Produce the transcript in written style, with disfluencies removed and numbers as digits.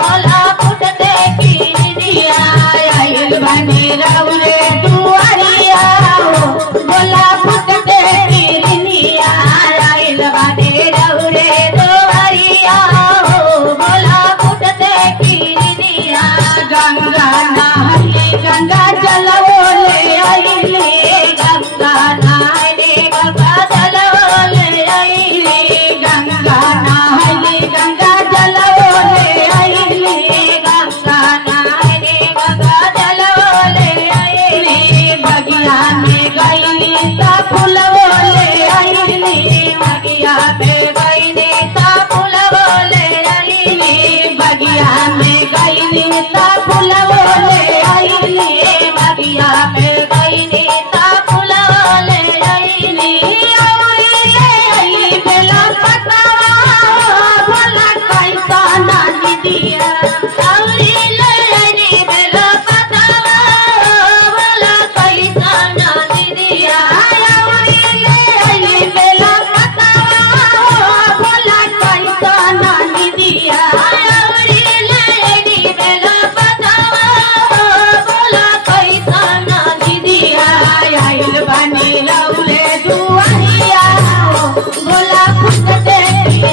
मला फुटते किरनिया आईल बानी रवरे दुआरिया हो मला फुटते किरनिया आईल बानी रवरे दुआरिया हो मला फुटते किरनिया गंगा नहाने गंगा जलवोले आईले गंगा नहाने गंगा जलवोले आईले गंगा नहाने गंगा जलवोले आईले गंगा नहाने गंगा जलवोले आईले बगिया में गईली सा फूलवोले आईले बगिया में गईली सा फूलवोले आईले बगिया में गईली सा